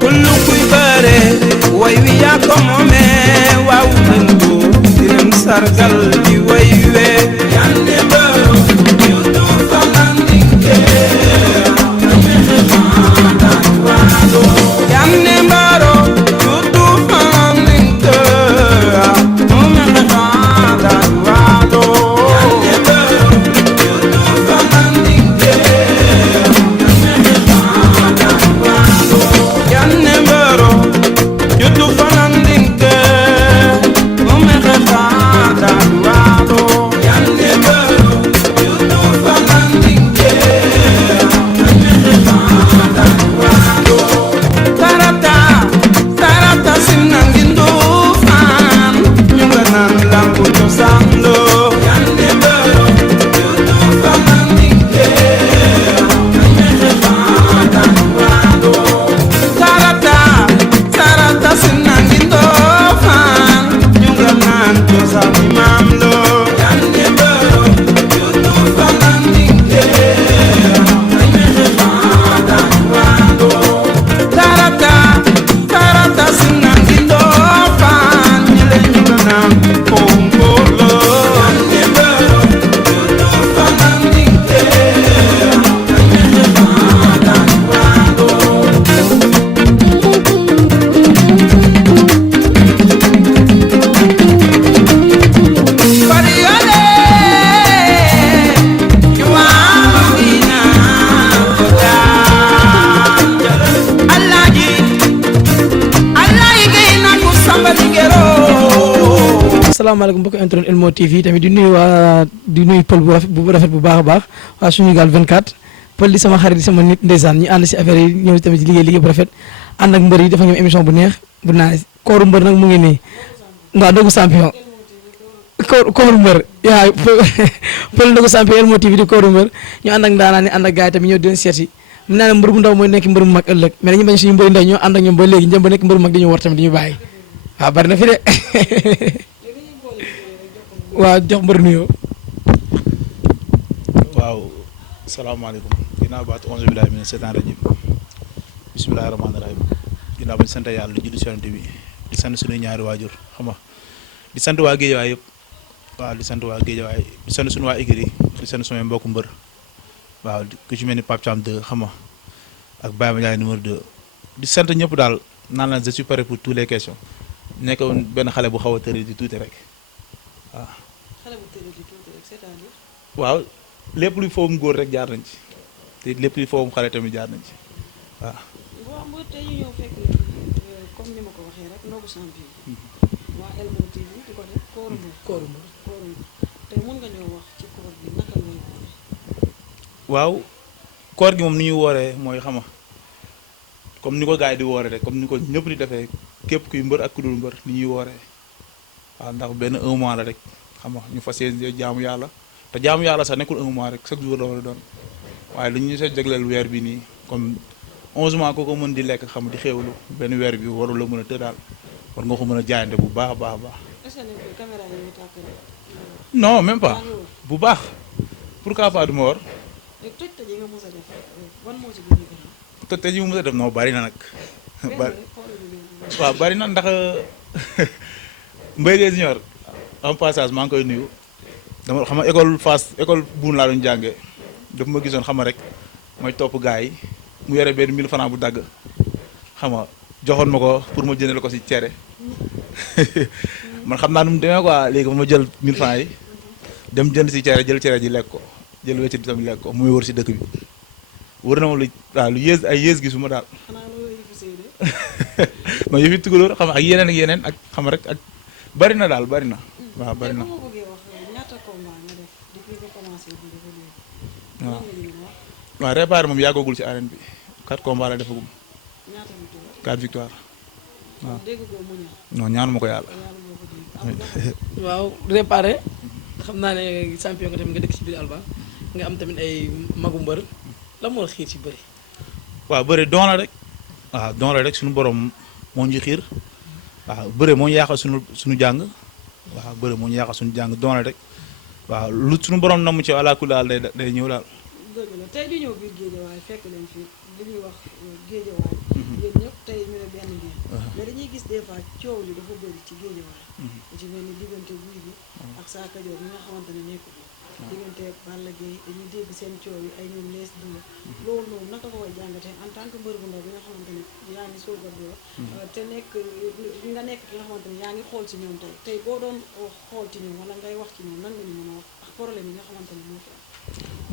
kullu kuy bare way wi yaa ko moome waaw nangu diram sargal di way we yande baro yu du falandike yande baro yu du falandike mumena fada wado yande baro yu du falandike yanne mbaro yutu fanandinke umeke fada wado yanne mbaro yutu fanandinke umeke fada wado tarata tarata sinangindo fan nyunga nan lambu to sando yanne mbaro yutu fanandinke umeke fada wado tarata tarata sinangindo fan nyunga nan to sami mamlo yanne mbaro yutu fanandinke umeke fada wado tarata tarata sinangindo fan nyele nyunga nan pongolo yanne mbaro yutu fanandinke umeke fada wado Fariale, you are Ina Koda. Allahi, Allahi gayna ko samba digero. asalaamaaleykum mbokk internet Elmo TV tamit di nuyu pël bu rafet bu baax a baax waa Sunugal 24 pël di sama xarit di sama nit ndeysaan ñu ànd si affaire yi ñëw tamit di liggéey bu rafet ànd ak mbër yi dafa ñëw émission bu neex bu naaj kooru mbër nag mu ngi nii waaw dogu champion kooru mbër yaa pël dogu champion Elmo TV di kooru mbër ñu ànd ak ndaanaan ni ànd ak gars yi tamit ñëw di leen seet si mu naa ne mbër bu ndaw mooy nekk mbër bu mag ëllëg mais dañu bañ suñu mbëri ndaw ñoo ànd ak ñoom ba léegi ñoom ba nekk mbër bu mag dañu war tamit di ñu bàyyi waaw bari na fi de waaw jox mbër nuyoo. waaw salaamaaleykum ginnaaw baatu onze billahi mina seytaan rajim bismillahi rahmaani rahim ginnaaw bañ sant yàlla di julli ci Yonent bi di sant suñuy ñaari waajur xam nga di sant waa Géejawaay yëpp waaw di sant waa Géejawaay di sant suñu waa écurie di sant sumay mbokku mbër waaw ku ci mel ni Pape Thiam 2 xam nga ak Baye Mandiaye numéro 2 di sant ñëpp daal naan la je suis prêt pour toutes les questions nekkoon benn xale bu xaw a tëri di tuuti rek waaw. xale bu tëdd di tuuti rek c'est-à-dire. waaw lépp luy foofum góor rek jaar nañ ci te lépp luy foofum xale tamit jaar nañ ci waaw. waaw mooy tey ñu ñëw fekk comme ni ma ko waxee rek Ndogu champion waa Elmo TV di ko def kooru mbër kooru mbër tey mën nga ñëw wax ci koor bi naka ngay woore. waaw koor gi moom ni ñuy wooree mooy xama comme ni ko gars yi di woore rek comme ni ko ñëpp di defee képp kuy mbër ak ku dul mbër ni ñuy wooree waaw ndax benn un mois la rek xam nga ñu fas yéene jaamu yàlla te jaamu yàlla sax nekkul un mois rek chaque jour la war a doon waaye lu ñu sa jagleel weer bi nii comme 11 mois ko mën di lekk xam di xéewlu benn weer bi warul la mën a tëddaal war nga ko mën a jaayante bu baax a baax a baax. est-ce que ne caméra yi ñu tàkk rek. non même pas bu baax pourquoi pas du ma war. léegi toj-toj yi nga mos a def ban moo ci gën a gën. toj-toj yi mu mos a def non bari na nag. benn rek xoolal ñu benn. waaw bari na ndax Mbaye Guèye Junior en passage maa ngi koy nuyu dama xam nga école Fass école buun laa doon jàngee daf ma gisoon xam nga rek mooy topp gars yi mu yore benn 1000 francs bu dagg xam nga joxoon ma ko pour ma jëndal ko si cere man xam naa nu mu demee quoi léegi ma jël 1000 francs yi dem jënd si cere jël cere ji lekk ko jël wecc bi tamit lekk ko muy wër si dëkk bi wër na ma lu waaw lu yées ay yées gisuma daal. xanaa loolu yëfu sëy de. non yëfi tugalóor xam nga ak yeneen ak xam rek ak bari na daal bari na waaw bari na. tey bu ma bëggee wax ñaata combat nga def depuis nga commencé bi dafa léegi. waaw lan nga ñu wax waaw réparé moom yàggagul ci arène bi 4 combats la defagum ñaata victoire. 4 victoire waaw. dégg nga mu ñëw. non ñaanuma ko yàlla. yàlla moo ko dégg. am nga waaw réparé xam naa ne champion nga tamit nga dëkk ci biir Alba nga am tamit ay magu mbër la moo xiir ci bëri. waaw bëri doon la rek waaw doole rek suñu borom moo ñu xiir waaw bëre moo ñu yàqal suñu jàng waaw bëre moo ñu yàqal suñu jàng doole rek waaw lu suñu borom namu ci alaaku daal day ñëw daal. dëgg la tey ñu ñëw biir géejawaay fekk leen fii li ñuy wax géejawaay. yéen ñëpp tey ñu ne benn ngeen. mais dañuy gis des fois coow li dafa bëri ci géejawaay. ku ci mel ni diggante Gouye Gui ak Sa Kajoor mi nga xamante ne nekk ko. diggante Balla Gaye dañuy dégg seen coow yi ay ñoom lees dund. loolu noonu naka ko koy jàngatee en tant que mbër bu ndaw bi nga xamante ne yaa ngi soog a door te nekk nga nekk ki nga xamante ne yaa ngi xool ci ñoom tey boo doon xool ci ñoom wala ngay wax ci ñoom nan nga ñu mën a wax ak problème yi nga xamante ne moo fi am.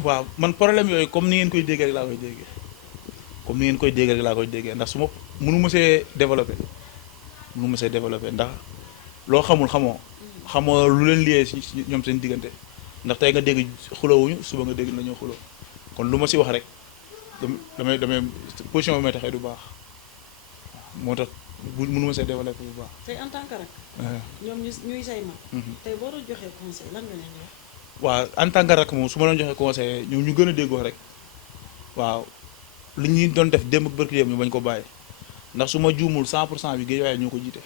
waaw man problème yooyu comme ni ngeen koy déggee rek laa koy déggee comme ni ngeen koy déggee rek laa koy déggee ndax su ma mënu ma see développé ndax loo xamoo lu leen liyee si ñoom seen diggante ndax tey nga dégg xuloowuñu suba nga dégg nañoo xuloo kon lu ma si wax rek damay position bi may taxee du baax moo tax mënu ma see développé bu baax. tey en tant que rak ñoom ñuy say mag. tey boo doon joxee conseil lan nga leen di wax. waaw en tant que rak moom su ma doon joxee conseil ñoom ñu gën a déggoo rek waaw li ñuy doon def démb ak barki démb ñu bañ ko bàyyi ndax su ma juumul 100% bi Guédiawaye ñoo ko jiite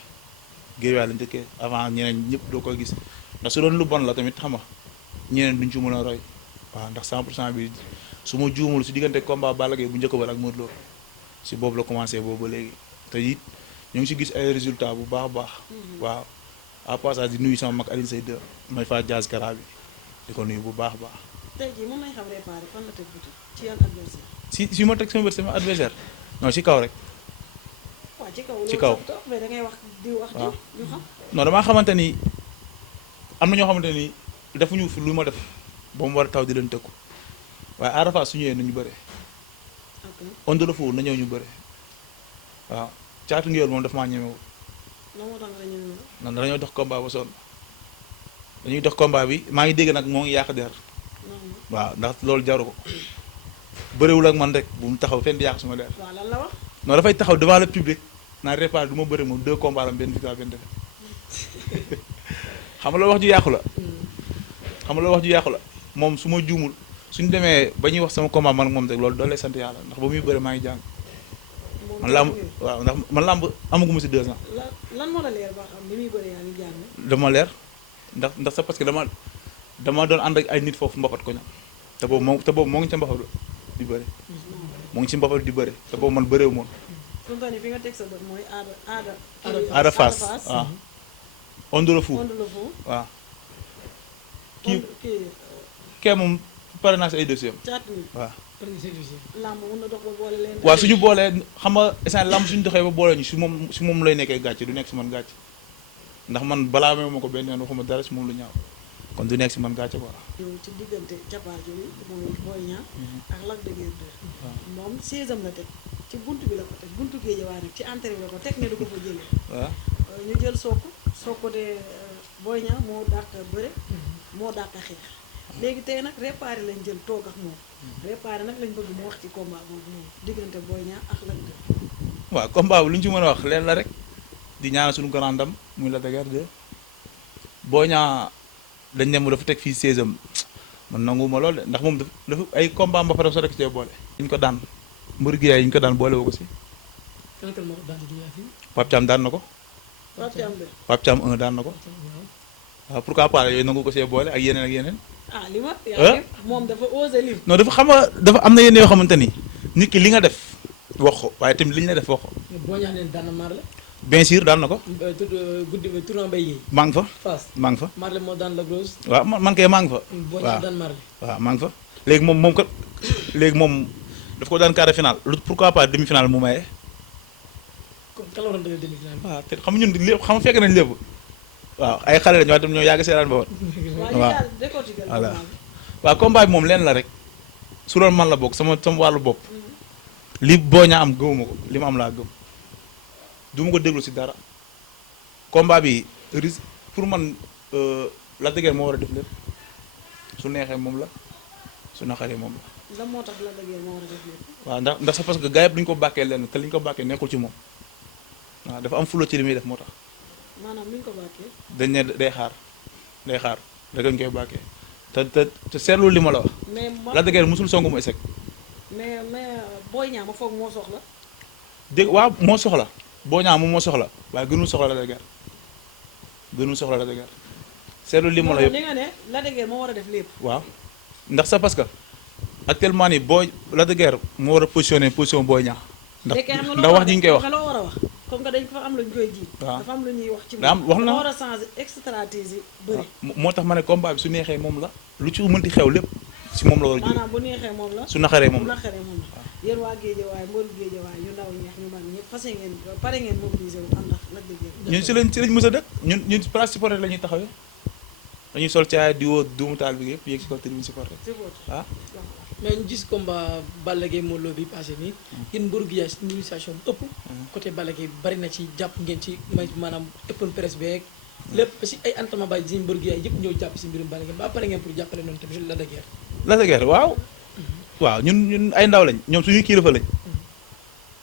Guédiawaye la njëkkee avant ñeneen ñëpp doo koy gis ndax su doon lu bon la tamit xam nga ñeneen duñ ci mën a roy waaw ndax 100% bi su ma juumul si diggante combat Balla Gaye bu njëkk ba ak Modou Lo si boobu la commencé boobu ba léegi te it ñu ngi si gis ay résultats bu baax a baax waaw à passage di nuyu sama mag Alioune Seye 2 may faa jazz kara bi di ko nuyu bu baax a baax. tey jii mën nañu xam réparé fan la teg buti ci yan adversaire. si ma teg sama adversaire non si kaw rek. waaw ci kaw ci kaw loolu mais da ngay wax di wax di ñu xam. non damaa xamante ni am na ñoo xamante ni defuñu fi lu ma def ba mu war a taw di leen tëkku waaye Ada Fass su ñëwee nañu bëre. ok Onde la Fou na ñëw ñu bëre waaw caatu ngéwél moom daf maa ñemewul. lan moo tax nga ñëw non dañoo dox combat ba sonn dañuy dox combat bi maa ngi dégg nag moo ngi yàq der waaw ndax loolu jaru ko bëriwul ak man rek bu mu taxaw fenn di yàq suma der. waaw lan la wax. non dafay taxaw devant le public naa réparé du ma bëri moom 2 combats am benn victoire benn défaite xam nga loolu wax ju yàqu la. xam nga loolu wax ju yàqu la moom su ma juumul suñu demee ba ñuy wax sama combat man ak moom rek loolu doolee sant yàlla ndax ba muy bëri maa ngi jàng. man làmb waaw ndax man làmb amaguma si 2 ans. lan moo la leer ba xam ni muy bëri yaa ngi jàng. dama leer ndax c'est parce que dama doon ànd ak ay nit foofu mbapat ko ñam te boobu moo ngi ca mbapat di bëri. moo ngi ci mbapat di bëri te boobu man bëreewu moon. fu mu toll nii fi nga teg sa bët mooy Ada Fass waaw. Onde la Fou waaw. kii moom pare naa si ay dossier am. caatu mi waaw. làmb mën na dox ba boole leen. waaw suñu boolee xam nga instant làmb suñu doxee ba boole ñu si moom lay nekkee gàcce du nekk si man gàcce ndax man balaa mee ma ko benn yoon waxuma dara si moom lu ñaaw kon du nekk si man gàcce quoi. yow ci diggante cappaaju bi mooy Boy Niang ak Lac de Guiers 2 moom 16am la teg ci buntu bi la ko teg buntu Guédiawaye nag ci entrée bi la ko teg ne du ko fa jëlee. waaw ñu jël Sokh de Boy Niang moo dàq bëre moo dàq xeex léegi tey nag réparé lañ jël toog ak moom réparé nag lañ bëgg mu wax ci combat boobu noonu diggante Boy Niang ak Lac de. waaw combat bi lu ñu ci mën a wax leen la rek di ñaanal suñu grand ndam muy Lac de Guiers 2 Boy Niang dañ ne mu dafa teg fii 16am man nanguwuma lool de ndax moom dafa ay combat ba pare soo rek cee boole. ñu ko daan mbër gi yi ñu ko daan boole woo ko si. Pape Thiam daan na ko. Pape Thiam 1 daan na ko. waaw pourquoi pas yooyu nangu ko see boole ak yeneen. ah li ma yaa moom dafa osé lim. non dafa xam nga dafa am na yenn yoo xamante ni nit ki li nga def wax ko waaye tamit li ñu la def wax ko. boo ñaax leen daan na Marley. bien sûr daan na ko. guddi tournoi Mbaye Guèye. maa ngi fa. Fass maa ngi fa. Marley moo daan la grosse. waaw man kay maa ngi fa. boo ñaax daan Marley. waaw maa ngi fa léegi moom daf ko daan quart de finale pourquoi pas demi finale mu maye. comme kala waroon dëgg demi finale. waaw te xam ñun lépp xam fekk nañ lépp waaw ay xale lañu waaye tam ñoo yàgg seeraan ba woon. voilà waaw combat bi moom leen la rek su doon man la bokk sama wàllu bopp li Boy Niang am gëmuma ko li ma am laa gëm du ma ko déglu si dara combat bi risque pour man Lac de Guiers moo war a def lépp su neexee moom la su naqaree moom la. lan moo tax Lac de Guiers moo war a def lépp. waaw ndax c'est parce que gars yëpp duñu ko bàkkee lenn te li ñu ko bàkkee nekkul ci moom waaw dafa am fulo ci li muy def moo tax. maanaam li ñu ko bàkkee. dañ ne day xaar rek lañ koy bàkkee te seetlu li ma la wax. mais Lac de Guiers musul songu mu échec. mais Boy Niang ma foog moo soxla. dégg waaw moo soxla boo ñaa moom moo soxla waaye gënul soxla la dëgër gënul soxla la dëgër seetlu li ma la yëpp li nga ne la dëgër moo war a def lépp. waaw ndax c'est parce que actuellement nii booy la dëgër moo war a positionné position booy ñaa ndax wax ji ñu koy wax loo war a wax comme que dañ fa am lu ñu koy jiit. waaw dafa am lu ñuy wax ci daa am wax na moo war a changer stratégie bëri. moo tax ma ne combat bi su neexee moom la lu ci mënti xew lépp si moom la war a jóge maanaam bu neexee moom la. su naxaree moom bu la naqaree moom la. yéen waa Géejawaay mbëru Géejawaay ñu ndaw ñeex ñu mag ñëpp fas ngeen pare ngeen mobilisé wu ànd ak Lac de Guiers. ñun si lañ mës a dëkk ñun place supporter la ñuy taxawee dañuy sol caay di woo duumu taal bi yëpp yéeg si kaw tribune supporter ah mais ñu gis combat Balla Gaye Modou Lo bi passé nii yéen mbëru Guédiawaye si mobilisation bu ëpp côté Balla Gaye bari na ci jàpp ngeen ci maanaam ëppoon presse beeg lépp si ay antama bay di mbëru Guédiawaye yëpp ñëw jàpp si mbirum Balla Gaye ba pare ngeen pour jàppale noonu tamit Lac de Guiers. Lac de Guiers waaw ñun ay ndaw lañ ñoom suñuy kilifa lañ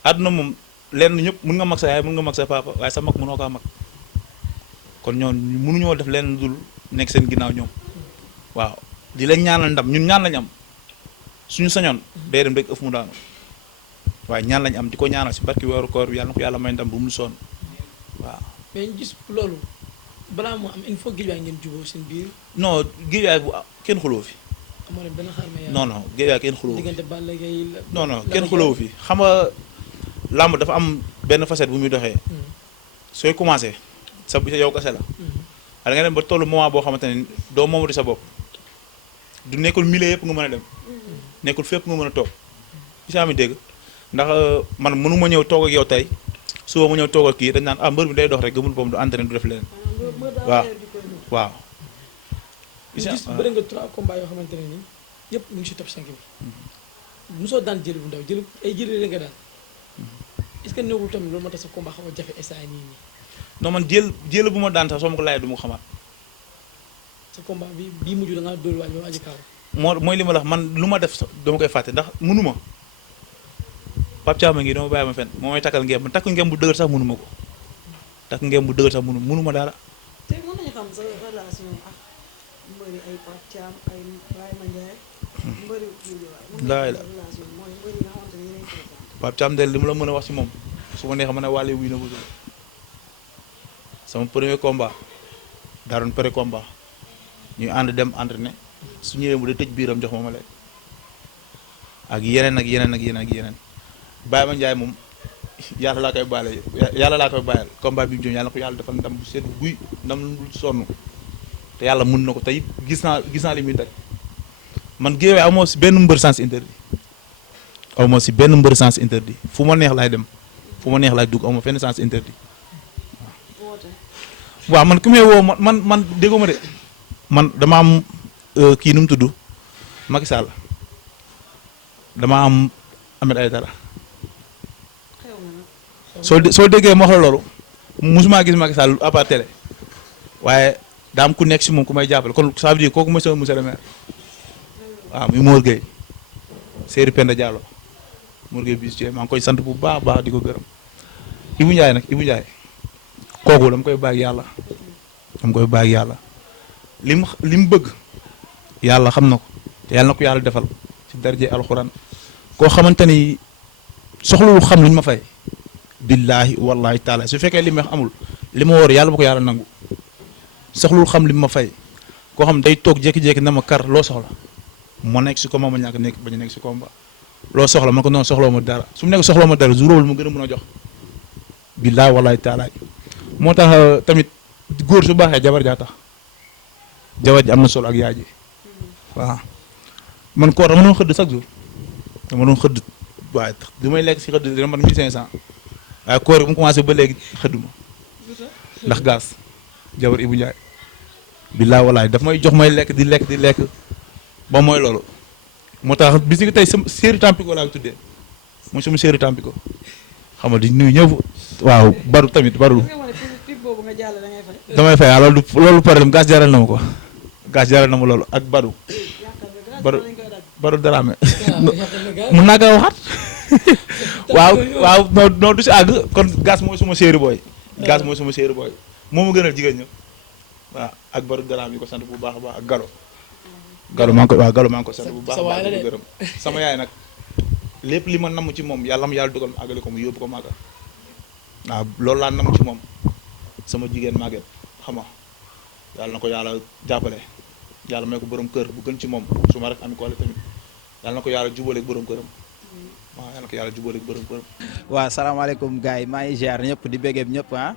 àdduna moom lenn ñëpp mën nga mag sa yaay mën nga mag sa papa waaye sa mag mënoo kaa mag kon ñoon mënuñoo def lenn dul nekk seen ginnaaw ñoom waaw di leen ñaanal ndam ñun ñaan lañ am suñu sañoon day dem rek ëf mu daanu waaye ñaan lañ am di ko ñaanal si barki weeru koor bi yàlla na ko yàlla may ndam bu mu sonn waaw. mais ñu gis loolu balaa moo am il faut Guédiawaye ngeen jubóo seen biir. non Guédiawaye bu kenn xuloo fi. amoo leen benn xaar ma yàlla. non Guédiawaye kenn xuloo fi diggante Balla Gaye non kenn xuloo fi xam nga làmb dafa am benn facette bu muy doxee. sooy commencé sa yow kese la. da nga dem ba tollu moment boo xamante ne doo moomati sa bopp du nekkul milieu yëpp nga mën a dem. nekkul fépp nga mën a toog isaa mi dégg ndax man mënu ma ñëw toog ak yow tey suba ma ñëw toog ak kii dañ naan mbër bi day dox rek gëmul boom du entraîné du def leneen waaw ñu gis bëri nga 3 combats yoo xamante ne nii yëpp mu ngi si top 5 bi mosoo daan jël bu ndaw jël ay jël la nga daan est-ce que néewul tamit loolu moo tax sa combat xaw a jafe instant nii non man jël bu ma daan sax soo ma ko laajee du ma ko xamaat sa combat bi bii mujj da ngaa dóor waaj ba waaj kaaw mooy li ma la wax man lu ma def dama koy fàtte ndax mënuma Pape Thiam ngi dama bàyyi ma fen moo may takkal ngeen man takk ngeen bu dëgër sax mënuma ko takk ngeen bu dëgër sax mënuma dara. te mën nañu xam sa relation ak mbëri ay Pape Thiam ay Baye Mandiaye mbëri Guédiawaye relation mooy mbëri nga xamante ne yéen a Pape Thiam de li mu la mën a wax ci moom su ma neexee ma ne wàllee wuy na ko sama premier combat daa doon pré combat ñuy ànd dem entraîné su ñëwee mu da tëj biiram jox ma lekk ak yeneen ak yeneen ak yeneen ak yeneen Baye Mandiaye moom yàlla laa koy baale yàlla laa koy bàyyal combat bi mu jëm yàlla na ko yàlla defal ndam bu sedd guy ndam lu sonn te yàlla mën na ko tey gis naa li muy daj man Guédiawaye amoo si benn mbër sens interdit amoo si benn mbër sens interdit fu ma neex laay dem fu ma neex laay dugg amoo fenn sens interdit waaw man ku may woo man déggoo ma de man dama am kii nu mu tudd Macky Sall dama am Ahmed Aïdara soo déggee ma wax la loolu musuma gis Macky Sall à part télé waaye daa am ku nekk si moom ku may jàppale kon ça veut dire kooku mooy sama monsieur le maire waaw muy Mor Gueye Seydou Penda Diallo Mor Gueye bis maa ngi koy sant bu baax baax di ko gërëm Ibou Ndiaye nag Ibou Ndiaye kooku dama koy bàyyi yàlla dama koy bàyyi yàlla li mu bëgg yàlla xam na ko te yàlla na ko yàlla defal ci darje alxuraan koo xamante ni soxlawul xam lu ñu ma fay billaahi wallaahi taala su fekkee li ma wax amul li ma war yàlla bu ko yàlla nangu soxlawul xam li ma fay koo xam day toog jékki-jékki na ma kar loo soxla ma nekk si combat ma ñàkk nekk bañ a nekk si combat loo soxla ma ko noonu soxlawu ma dara su mu nekk soxlawu ma dara juróowul ma gën a mën a jox billaahi wallaahi taala moo tax tamit góor su baaxee jabar jaa tax jabar ji am na solo ak yaay ji waaw man koor dama doon xëdd chaque jour dama doon xëdd waaye li may lekk si xëdd dina mat 1500 waaye koor bu mu commencé ba léegi xëdduma ndax gaas jabar Ibou Ndiaye billaa walaay daf may jox may lekk di lekk ba mooy loolu moo tax bis ni tey sama séeri Tampico laa ko tuddee mooy sama séeri Tampico xam nga di nuyu ñëw waaw baru tamit barul damay fay loolu problème gaz jaral na ma ko gaz jaral na ma loolu ak baru daraame mun naa ko waxaat waaw non du si àgg kon gaz mooy suma séeri booy gaz mooy suma séeri booy moo ma gënal jigéen ña waaw ak baru daraame yi ko sant bu baax a baax ak galo maa ngi ko sant bu baax a baax di ko gërëm sama yaay nag lépp li ma namm ci moom yàlla dogal ma àggale ko mu yóbbu ko Màkka waaw loolu laa namm ci moom sama jigéen Maguette xam nga yàlla na ko yàlla jàppale yàlla may ko borom kër bu gën ci moom su ma rek ami ko tamit yàlla na ko yàlla jubaleeg borom këram waaw yàlla na ko yàlla jubaleeg borom këram. waaw salaamaaleykum gars yi maa ngi ziar ñëpp di bégeeb ñëpp ah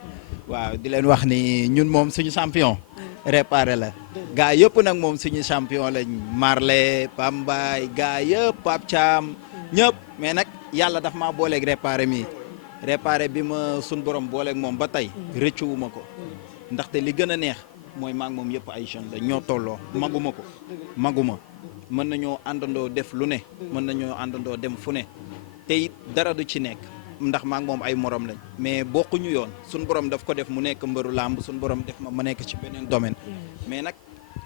waaw di leen wax ni ñun moom suñu champion réparé la gars yëpp nag moom suñu champion lañ Marley Pambaay gars yëpp Pape Thiam ñëpp mais nag yàlla daf maa booleeg réparé mi réparé bi ma suñ borom booleeg moom ba tey rëccuwuma ko ndaxte li gën a neex mooy maag moom yëpp ay jeunes la ñoo tolloo maguma mën nañoo àndandoo def lu ne mën nañoo àndandoo dem fu ne te it dara du ci nekk ndax maag moom ay morom lañ mais bokkuñu yoon suñ borom daf ko def mu nekk mbëru làmb suñ borom def ma nekk ci beneen domaine mais nag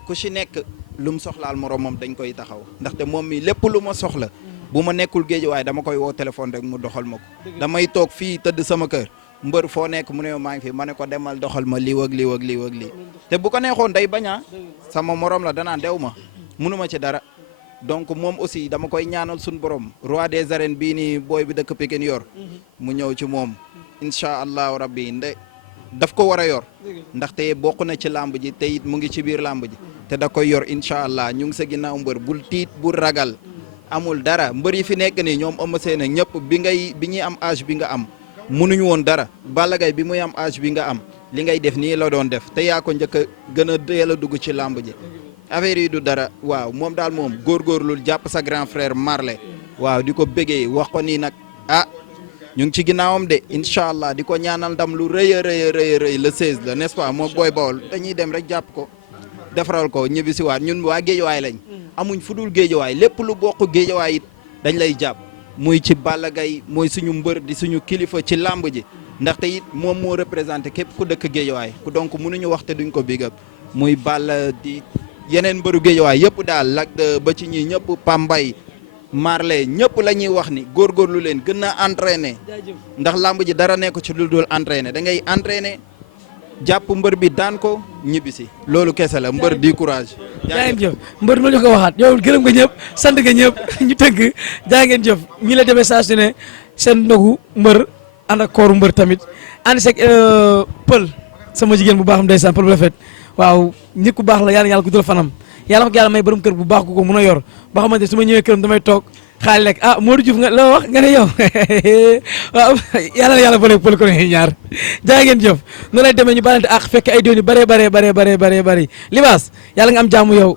ku ci nekk lu mu soxlaal moromam dañ koy taxaw ndaxte moom mi lépp lu ma soxla bu ma nekkul géejuwaay dama koy woo téléphone rek mu doxal ma ko damay toog fii tëdd sama kër mbër foo nekk mu ne maa ngi fi ma ne ko demal doxal ma lii ak lii ak lii ak lii te bu ko neexoon day bañaa sama morom la danaa dew ma munuma ci dara donc moom aussi dama koy ñaanal suñu borom roi des arènes bii nii booy bi dëkk Pikine yor mu ñëw ci moom incha allahu rabbi daf ko war a yor ndaxte bokk na ci làmb ji te it mu ngi ci biir làmb ji te da koy yor incha allah ñu ngi sa ginnaaw mbër bul tiit bul ragal amul dara mbër yi fi nekk nii ñoom Eumeu Sène ak ñëpp bi ñuy am âge bi nga am munuñu woon dara Balla Gaye bi muy am âge bi nga am li ngay def nii la doon def te yaa ko njëkk a gën a teel a dugg ci làmb ji affaire yi du dara waaw moom daal moom góorgóorlul jàpp sa grand frère Marley waaw di ko bëggee wax ko nii nag ñu ngi ci ginnaawam de incha allah di ko ñaanal ndam lu rëy a rëy le 16 la n'est-ce pas moom booy Bawol dañuy dem rek jàpp ko defaral ko ñibbi si waat ñun waa géejawaay lañ amuñ fu dul géejawaay lépp lu bokk géejawaay it dañ lay jàpp muy ci Balla Gaye mooy suñu mbër di suñu kilifa ci làmb ji ndaxte it moom moo représenté képp ku dëkk géejawaay ku donc mënuñu wax te duñ ko big up muy Balla di yeneen mbëru géejawaay yëpp daal Lac de ba ci ñi ñëpp Pambay Marley ñëpp la ñuy wax ni góorgóorlu leen gën a entraîner ndax làmb ji dara nekk ci lu dul entraîner da ngay entraîner jàpp mbër bi daan ko ñibbisi loolu kese la mbër di courage. jaa ngeen jëf mbër ma ñu ko waxaat yow gërëm nga ñëpp sant nga ñëpp ñu tënk jaa ngeen jëf ñi la demee saa su ne seen ndogu mbër ànd ak kooru mbër tamit ànd seeg pël sama jigéen bu baaxam ndeysaan pël bu rafet waaw nit ku baax la yàlla ku dul fanam yàlla ko yàlla may borom kër bu baax ku ko mun a yor ba xamante su ma ñëwee këram damay toog xaali lekk Modou Diouf nga loo wax nga ne yow waaw yàlla na yàlla boole pël ko ne ñaar jaa ngeen jëf noonu lay demee ñu balante ak fekk ay doon yu bare Libaas yàlla nga am jàmm yow